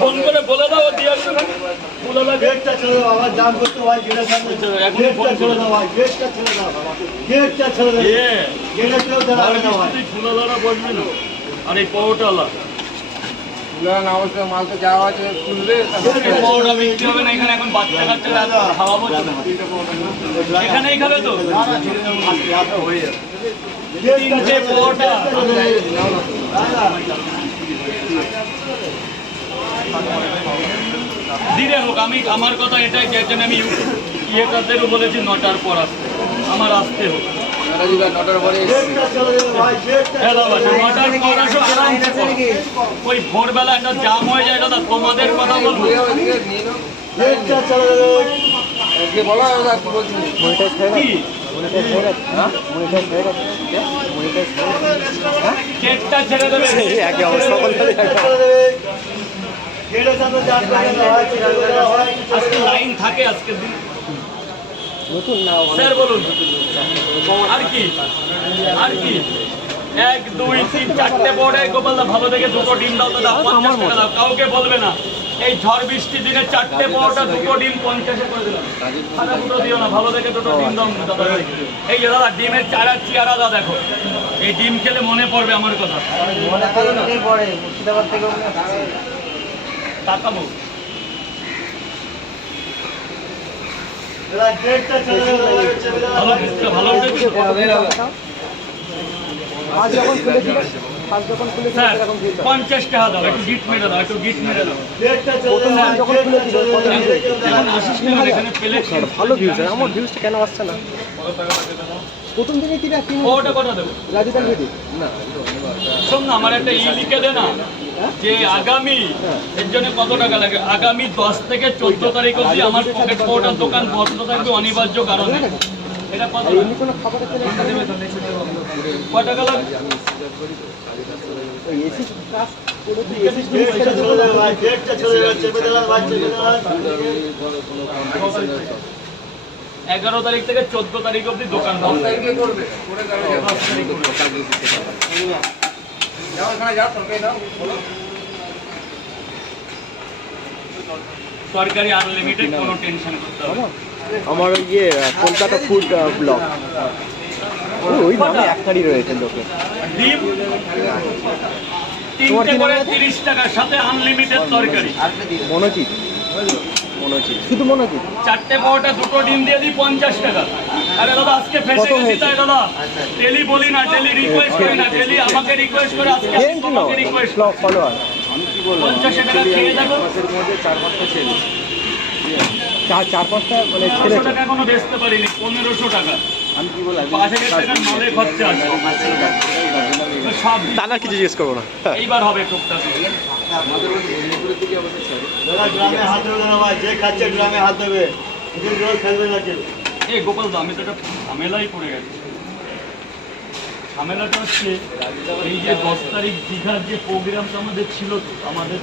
Phone করে বলে দাও দিয়ে আসবে। বলে দাও গেটটা ছেড়ে দাও, আবার জাম করতে ভাই গেটের সামনে। গেটটা ছেড়ে দাও ভাই, গেটটা ছেড়ে দাও, গেটটা ছেড়ে দাও। গেটে কেউ দাঁড়াবে না ভাই। ফুলা দাঁড়া বসবে না। আর এই পরোটাওয়ালা না অবশ্য মাল তো যাওয়া আছে খুলবে পরোটা বিক্রি হবে না এখানে, এখন বাচ্চা কাচ্চা খাওয়াবো এখানেই খাবে তো। তিনটে পরোটা ধীরে হোক। আমি আমার কথা এটাই যে আমি ইয়েটাদেরও বলেছি 9টার পর আসতে, আমার আসতে হোক। 9টার পরে ওই ভোরবেলা একটা জাম হয়ে যায় দাদা, তোমাদের কথা বলবো। গেটটা ছেড়ে দাও। বলো কি বলছি কি গেটটা ছেড়ে দেবে, গেটের সামনে জাম করবে না ভাই, ছেড়ে দাও ভাই। আজকে লাইন থাকে আজকের দিন। স্যার বলুন আর কি, আর কি 1 2 3 4টে বোর্ডে গোপাল দা ভালো দেখে দুটো ডিম দাও দাদা, 50 টাকা দাও, কাউকে বলবে না। এই ঝড় বৃষ্টির দিনে 4টে বড়টা দুটো ডিম 50-এ করে দিলাম। সাদা দুটো দিও না, ভালো দেখে দুটো ডিম দাও দাদা। এই যে দাদা ডিমের চারা চেয়ারাদা দেখো, এই ডিম খেলে মনে পড়বে আমার কথা। তাকাবো গেটটা ছেড়ে দাও ভাই, ছেড়ে দাও। ভালো উঠেছে স্যার, 50 টাকা দাও, একটু গিট মেরে দাও, একটু গিট মেরে দাও। গেটটা ছেড়ে দাও ভাই, গেটটা ছেড়ে দাও। এখন আসিস না এখানে পেলে ভালো ভিউজ আমার ভিউজটা কেন আসছে না প্রথম দিনে কি রাখি ওটা কথা দেবো। রাজুদার ভিডিও শোন না, আমার একটা লিখে দে না যে আগামী এর জন্য কত টাকা লাগে। আগামী 10 থেকে 14 তারিখ অবধি আমার পকেট পাউডার দোকান বন্ধ থাকবে অনিবার্য কারণে। এটা কত এমনি কোনো খাবারের তেলে কত টাকা লাগবে? এসি কাজ করে তো এসি গেটটা ছেড়ে দাও ভাই, গেটটা ছেড়ে দাও, চেপে দিলাম ভাই, চেপে দিলাম। 11 তারিখ থেকে 14 তারিখ অবধি দোকান বন্ধ। করবে করে যাও এখানে যাও তরকারি দাও বলো সরকারি আনলিমিটেড, কোনো টেনশন করতে হবে না। আমার ইয়ে কলকাতা ফুড ব্লগ ওই নামে একটারই রয়েছে লোকে ডিম 3টে করে 30 টাকা, সাথে আনলিমিটেড তরকারি। মনোজিৎ মনোজিৎ শুধু মনোজিৎ 4টে পাওয়াটা দুটো ডিম দিয়ে দিই 50 টাকা। আরে দাদা আজকে ফেসে গেছি তাই দাদা, ডেলি বলি না, ডেলি রিকোয়েস্ট করি না, ডেলি আমাকে রিকোয়েস্ট করে, আজকে আমি তোমাকে রিকোয়েস্ট করি। ফলোয়ার 50 টাকা খেয়ে দেখো, মধ্যে 4-5টা ছেলে 4-5টা মানে 500 টাকা এখনো বেচতে পারিনি, 1500 টাকা। আমি কি বললাম 5000 টাকার মালের খরচা আছে সব। দাদা কিছু জিজ্ঞেস করবো না এইবার হবে টুকটাক। আমাদের মেদিনীপুরের দিকে আমাদের স্যার দাদা গ্রামে হাত দেবে না ভাই, যে খাচ্ছে গ্রামে হাত দেবে, নিজের জল ফেলবে না কেউ। এই গোপাল দা, আমি তো একটা ঝামেলাই পড়ে গেছি। ঝামেলাটা হচ্ছে এই যে 10 তারিখ দীঘার যে প্রোগ্রামটা আমাদের ছিল, আমাদের